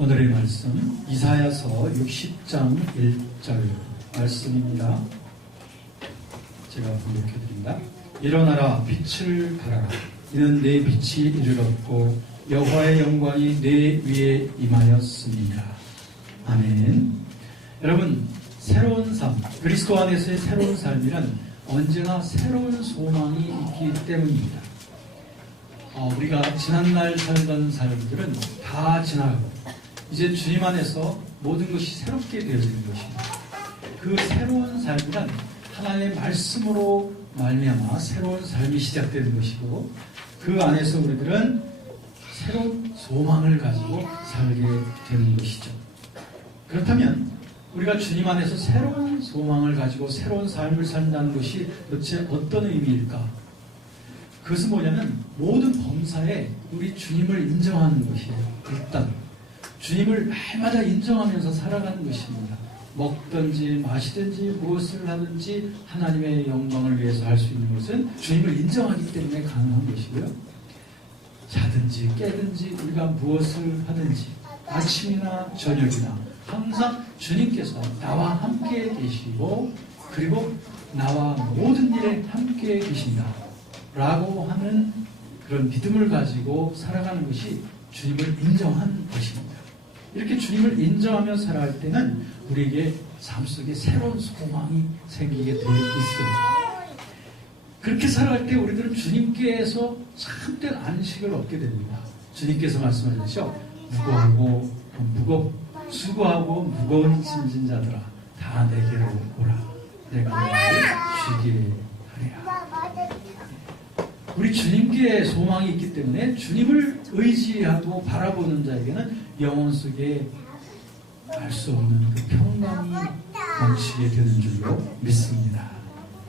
오늘의 말씀 이사야서 60장 1절 말씀입니다. 제가 번역해 드립니다. 일어나라 빛을 발하라 이는 내 빛이 이르렀고 여호와의 영광이 내 위에 임하였습니다. 아멘. 여러분 새로운 삶 그리스도 안에서의 새로운 삶이란 언제나 새로운 소망이 있기 때문입니다. 어, 우리가 지난날 살던 삶들은 다 지나가고 이제 주님 안에서 모든 것이 새롭게 되어지는 것입니다. 그 새로운 삶이란 하나님의 말씀으로 말미암아 새로운 삶이 시작되는 것이고 그 안에서 우리들은 새로운 소망을 가지고 살게 되는 것이죠. 그렇다면 우리가 주님 안에서 새로운 소망을 가지고 새로운 삶을 산다는 것이 도대체 어떤 의미일까? 그것은 뭐냐면 모든 범사에 우리 주님을 인정하는 것이에요. 일단 주님을 날마다 인정하면서 살아가는 것입니다. 먹든지 마시든지 무엇을 하든지 하나님의 영광을 위해서 할 수 있는 것은 주님을 인정하기 때문에 가능한 것이고요. 자든지 깨든지 우리가 무엇을 하든지 아침이나 저녁이나 항상 주님께서 나와 함께 계시고 그리고 나와 모든 일에 함께 계신다. 라고 하는 그런 믿음을 가지고 살아가는 것이 주님을 인정한 것입니다. 이렇게 주님을 인정하며 살아갈 때는 우리에게 삶 속에 새로운 소망이 생기게 되어 있습니다. 그렇게 살아갈 때 우리들은 주님께서 참된 안식을 얻게 됩니다. 주님께서 말씀하셨죠. 무거우고 무겁 수고하고 무거운 짐진 자들아 다 내게로 오라. 내가 너희를 쉬게. 우리 주님께 소망이 있기 때문에 주님을 의지하고 바라보는 자에게는 영혼 속에 알 수 없는 그 평강이 넘치게 되는 줄로 믿습니다.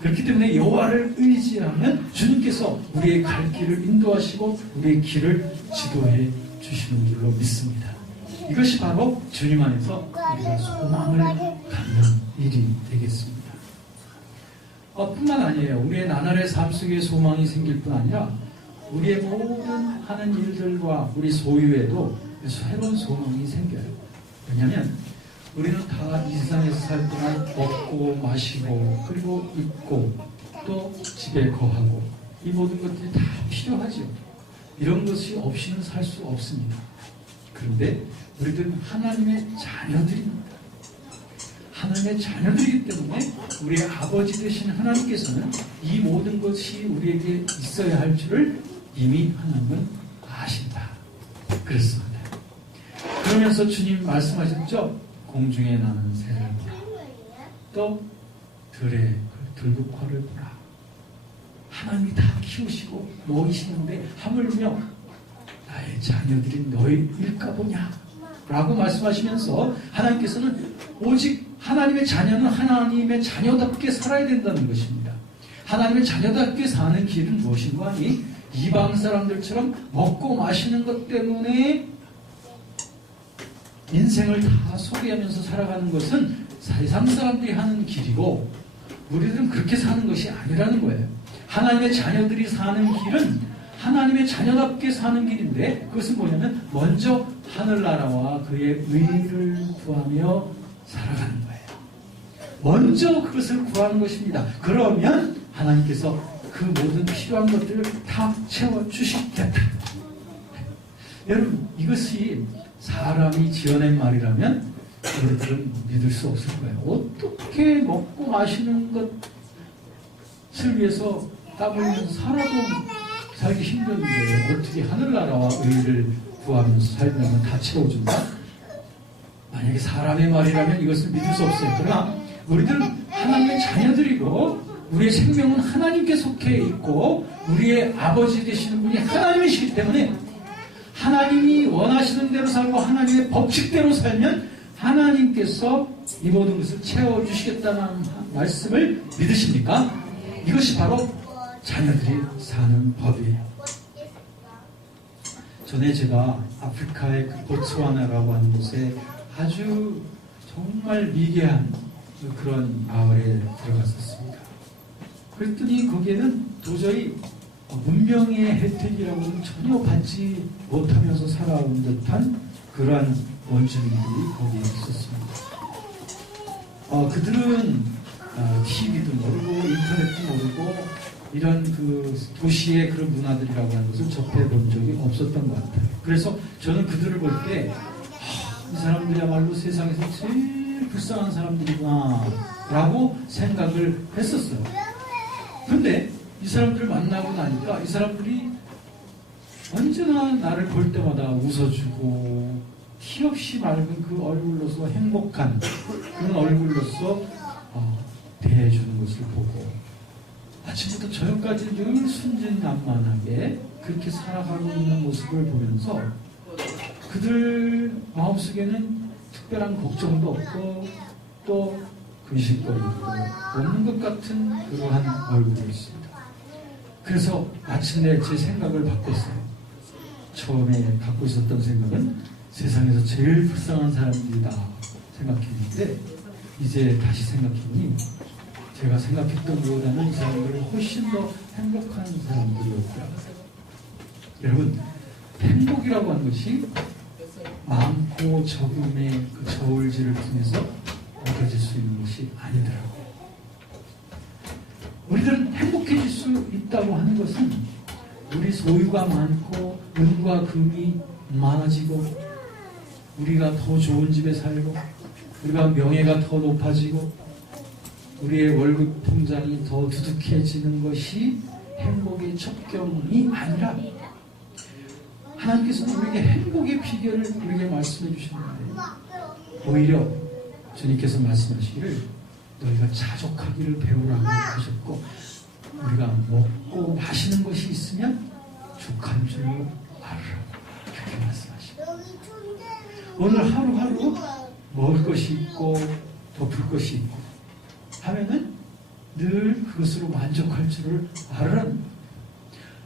그렇기 때문에 여호와를 의지하면 주님께서 우리의 갈 길을 인도하시고 우리의 길을 지도해 주시는 줄로 믿습니다. 이것이 바로 주님 안에서 우리가 소망을 갖는 일이 되겠습니다. 어, 뿐만 아니에요. 우리의 나날의 삶 속에 소망이 생길 뿐 아니라 우리의 모든 하는 일들과 우리 소유에도 새로운 소망이 생겨요. 왜냐하면 우리는 다 이 세상에서 살 동안 먹고 마시고 그리고 입고 또 집에 거하고 이 모든 것들이 다 필요하죠. 이런 것이 없이는 살 수 없습니다. 그런데 우리들은 하나님의 자녀들입니다. 하나님의 자녀들이기 때문에 우리의 아버지 되신 하나님께서는 이 모든 것이 우리에게 있어야 할 줄을 이미 하나님은 아신다. 그렇습니다. 그러면서 주님 말씀하셨죠? 공중에 나는 새를 보라. 또 들의 그 들국화를 보라. 하나님이 다 키우시고 먹이시는데 하물며 나의 자녀들이 너희 일까 보냐? 라고 말씀하시면서 하나님께서는 오직 하나님의 자녀는 하나님의 자녀답게 살아야 된다는 것입니다. 하나님의 자녀답게 사는 길은 무엇인가 하니 이방 사람들처럼 먹고 마시는 것 때문에 인생을 다 소비하면서 살아가는 것은 세상 사람들이 하는 길이고 우리들은 그렇게 사는 것이 아니라는 거예요. 하나님의 자녀들이 사는 길은 하나님의 자녀답게 사는 길인데 그것은 뭐냐면 먼저 하늘나라와 그의 의를 구하며 살아가는 거예요. 먼저 그것을 구하는 것입니다. 그러면 하나님께서 그 모든 필요한 것들을 다 채워주시겠다. 여러분 이것이 사람이 지어낸 말이라면 우리들은 믿을 수 없을 거예요. 어떻게 먹고 마시는 것을 위해서 땀 흘리는 살아도 살기 힘든데 어떻게 하늘나라와 의를 구하면서 살면 다 채워준다? 만약에 사람의 말이라면 이것을 믿을 수 없어요. 그러나 우리들은 하나님의 자녀들이고 우리의 생명은 하나님께 속해 있고 우리의 아버지 되시는 분이 하나님이시기 때문에 하나님이 원하시는 대로 살고 하나님의 법칙대로 살면 하나님께서 이 모든 것을 채워주시겠다는 말씀을 믿으십니까? 이것이 바로 자녀들이 사는 법이에요. 전에 제가 아프리카의 그 보츠와나라고 하는 곳에 아주 정말 미개한 그런 마을에 들어갔었습니다. 그랬더니 거기에는 도저히 문명의 혜택이라고는 전혀 받지 못하면서 살아온 듯한 그러한 원주민들이 거기에 있었습니다. 어, 그들은 어, TV도 모르고 인터넷도 모르고 이런 그 도시의 그런 문화들이라고 하는 것을 접해본 적이 없었던 것 같아요. 그래서 저는 그들을 볼 때 이 사람들이야말로 세상에서 제일 불쌍한 사람들이구나 라고 생각을 했었어요. 근데 이 사람들을 만나고 나니까 이 사람들이 언제나 나를 볼 때마다 웃어주고 티 없이 맑은 그 얼굴로서 행복한 그런 얼굴로서 어, 대해주는 것을 보고 아침부터 저녁까지 늘 순진난만하게 그렇게 살아가고 있는 모습을 보면서 그들 마음속에는 특별한 걱정도 없고 또 근심거리도 없는 것 같은 그러한 얼굴이었습니다. 그래서 마침내 제 생각을 바꿨어요. 처음에 갖고 있었던 생각은 세상에서 제일 불쌍한 사람들이다 생각했는데 이제 다시 생각해보니 제가 생각했던 것보다는 이 사람들은 훨씬 더 행복한 사람들이었더라고요. 여러분 행복이라고 하는 것이 많고 적음의 그 저울질을 통해서 얻어질 수 있는 것이 아니더라고요. 우리들은 행복해질 수 있다고 하는 것은 우리 소유가 많고 은과 금이 많아지고 우리가 더 좋은 집에 살고 우리가 명예가 더 높아지고 우리의 월급 통장이 더 두둑해지는 것이 행복의 첩경이 아니라 하나님께서는 우리에게 행복의 비결을 우리에게 말씀해 주시는데 오히려 주님께서 말씀하시기를 너희가 자족하기를 배우라고 하셨고 우리가 먹고 마시는 것이 있으면 족한 줄로 알으라고 그렇게 말씀하십니다. 오늘 하루하루 먹을 것이 있고 덮을 것이 있고 하면은 늘 그것으로 만족할 줄을 알으라는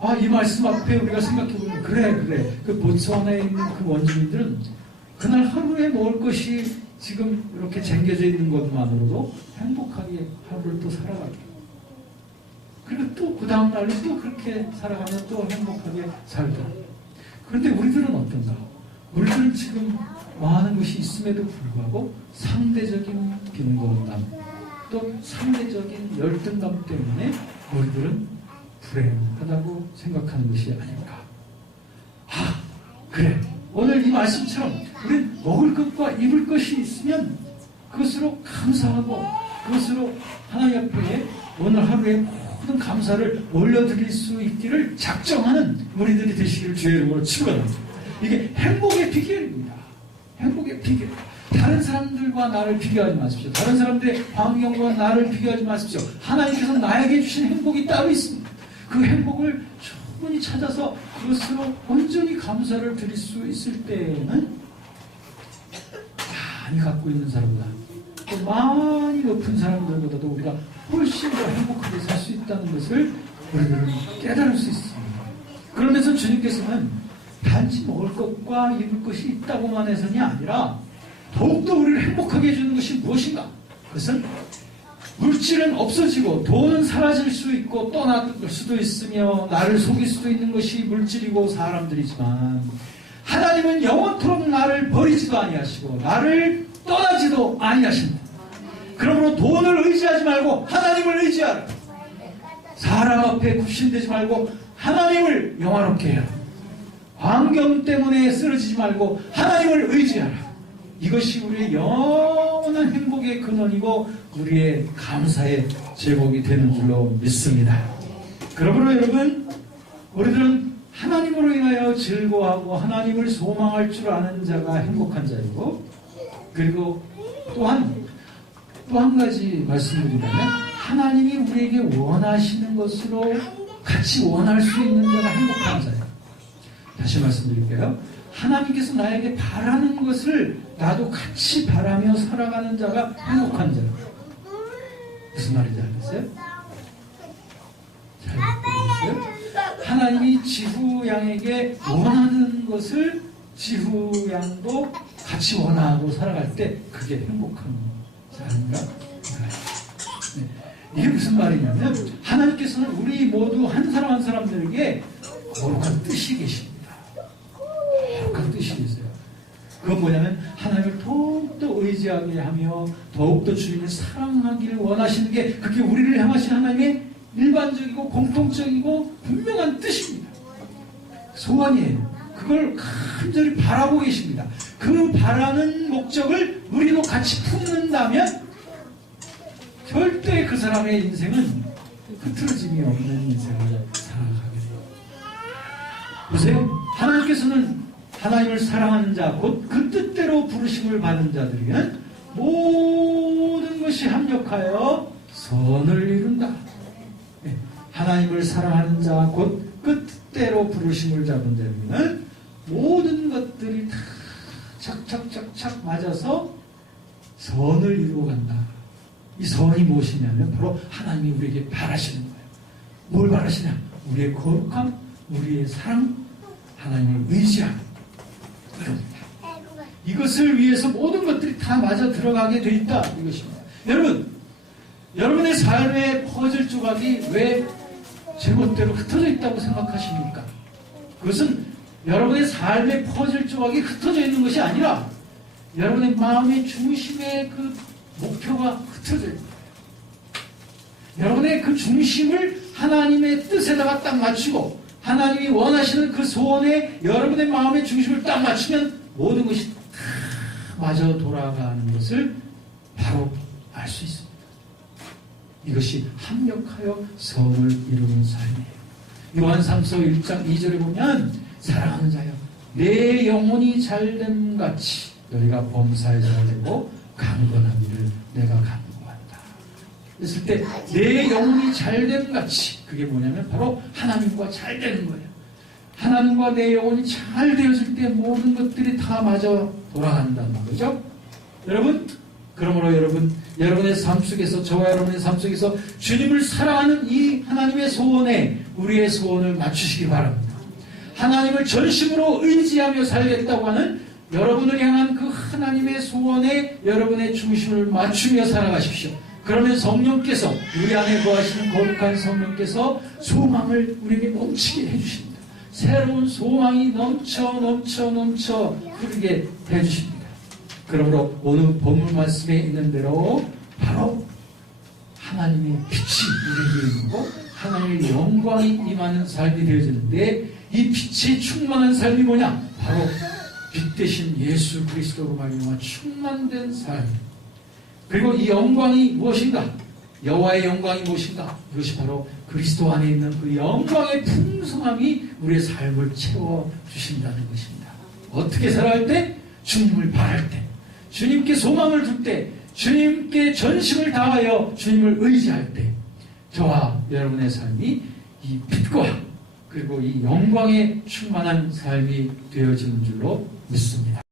아, 이 말씀 앞에 우리가 생각해보면, 그래, 그래. 그 보츠와나에 있는 그 원주민들은 그날 하루에 먹을 것이 지금 이렇게 쟁겨져 있는 것만으로도 행복하게 하루를 또 살아가게. 그리고 또 그 다음날에 또 그렇게 살아가면 또 행복하게 살다. 그런데 우리들은 어떤가? 우리들은 지금 많은 것이 있음에도 불구하고 상대적인 빈곤감, 또 상대적인 열등감 때문에 우리들은 불행하다고 생각하는 것이 아닌가. 아, 그래. 오늘 이 말씀처럼 우리 먹을 것과 입을 것이 있으면 그것으로 감사하고 그것으로 하나님 앞에 오늘 하루에 모든 감사를 올려드릴 수 있기를 작정하는 우리들이 되시기를 주의 이름으로 축원합니다. 이게 행복의 비결입니다. 행복의 비결. 다른 사람들과 나를 비교하지 마십시오. 다른 사람들의 환경과 나를 비교하지 마십시오. 하나님께서 나에게 주신 행복이 따로 있습니다. 그 행복을 충분히 찾아서 그것으로 온전히 감사를 드릴 수 있을 때에는 많이 갖고 있는 사람보다 또 많이 높은 사람들보다도 우리가 훨씬 더 행복하게 살 수 있다는 것을 우리들은 깨달을 수 있습니다. 그러면서 주님께서는 단지 먹을 것과 입을 것이 있다고만 해서이 아니라 더욱더 우리를 행복하게 해주는 것이 무엇인가? 그것은 물질은 없어지고 돈은 사라질 수 있고 떠날 수도 있으며 나를 속일 수도 있는 것이 물질이고 사람들이지만 하나님은 영원토록 나를 버리지도 아니하시고 나를 떠나지도 아니하십니다. 그러므로 돈을 의지하지 말고 하나님을 의지하라. 사람 앞에 굽신되지 말고 하나님을 영화롭게 해라. 환경 때문에 쓰러지지 말고 하나님을 의지하라. 이것이 우리의 영원한 행복의 근원이고 우리의 감사의 제목이 되는 줄로 믿습니다. 그러므로 여러분, 우리들은 하나님으로 인하여 즐거워하고 하나님을 소망할 줄 아는 자가 행복한 자이고, 그리고 또한 또 한 가지 말씀드리자면 하나님이 우리에게 원하시는 것으로 같이 원할 수 있는 자가 행복한 자예요. 다시 말씀드릴게요. 하나님께서 나에게 바라는 것을 나도 같이 바라며 살아가는 자가 행복한 자예요. 무슨 말인지 알겠어요? 잘 모르겠어요? 하나님이 지후 양에게 원하는 것을 지후 양도 같이 원하고 살아갈 때 그게 행복한 자인가? 네. 이게 무슨 말이냐면 하나님께서는 우리 모두 한 사람 한 사람들에게 거룩한 뜻이 계십니다. 그건 뭐냐면 의지하게 하며 더욱더 주님을 사랑하기를 원하시는 게 그게 우리를 향하신 하나님의 일반적이고 공통적이고 분명한 뜻입니다. 소원이에요. 그걸 간절히 바라고 계십니다. 그 바라는 목적을 우리도 같이 품는다면 절대 그 사람의 인생은 흐트러짐이 없는 인생을 살아가게 돼요. 보세요. 하나님께서는 하나님을 사랑하는 자, 곧 그 뜻대로 부르심을 받은 자들에게는 모든 것이 합력하여 선을 이룬다. 네. 하나님을 사랑하는 자, 곧 그 뜻대로 부르심을 잡은 자들에게는 모든 것들이 다 착착착착 맞아서 선을 이루어 간다. 이 선이 무엇이냐면 바로 하나님이 우리에게 바라시는 거예요. 뭘 바라시냐? 우리의 거룩함, 우리의 사랑, 하나님을 의지하는 이것을 위해서 모든 것들이 다 맞아 들어가게 돼 있다 이것입니다. 여러분, 여러분의 삶의 퍼즐 조각이 왜 제멋대로 흩어져 있다고 생각하십니까? 그것은 여러분의 삶의 퍼즐 조각이 흩어져 있는 것이 아니라 여러분의 마음의 중심의 그 목표가 흩어져 거예요. 여러분의 그 중심을 하나님의 뜻에다가 딱 맞추고 하나님이 원하시는 그 소원에 여러분의 마음의 중심을 딱 맞추면 모든 것이 다 맞아 돌아가는 것을 바로 알 수 있습니다. 이것이 합력하여 성을 이루는 삶이에요. 요한삼서 1장 2절에 보면 사랑하는 자여 내 영혼이 잘됨 같이 너희가 범사에 잘되고 강건하기를 내가 간구한다. 그랬을 때 내 영혼이 잘됨 같이 그게 뭐냐면 바로 하나님과 잘 되는 거예요. 하나님과 내 영혼이 잘 되어질 때 모든 것들이 다 맞아 돌아간단 말이죠. 여러분, 그러므로 여러분, 여러분의 삶 속에서, 저와 여러분의 삶 속에서 주님을 사랑하는 이 하나님의 소원에 우리의 소원을 맞추시기 바랍니다. 하나님을 전심으로 의지하며 살겠다고 하는 여러분을 향한 그 하나님의 소원에 여러분의 중심을 맞추며 살아가십시오. 그러면 성령께서, 우리 안에 거하시는 거룩한 성령께서 소망을 우리에게 넘치게 해주십니다. 새로운 소망이 넘쳐 넘쳐 넘쳐 흐르게 해주십니다. 그러므로 오늘 본문 말씀에 있는 대로 바로 하나님의 빛이 우리에게 있고 하나님의 영광이 임하는 삶이 되어지는데 이 빛이 충만한 삶이 뭐냐? 바로 빛 대신 예수 그리스도로 말미암아 충만된 삶. 그리고 이 영광이 무엇인가? 여호와의 영광이 무엇인가? 이것이 바로 그리스도 안에 있는 그 영광의 풍성함이 우리의 삶을 채워 주신다는 것입니다. 어떻게 살아갈 때? 주님을 바랄 때, 주님께 소망을 둘 때, 주님께 전심을 다하여 주님을 의지할 때, 저와 여러분의 삶이 이 빛과 그리고 이 영광에 충만한 삶이 되어지는 줄로 믿습니다.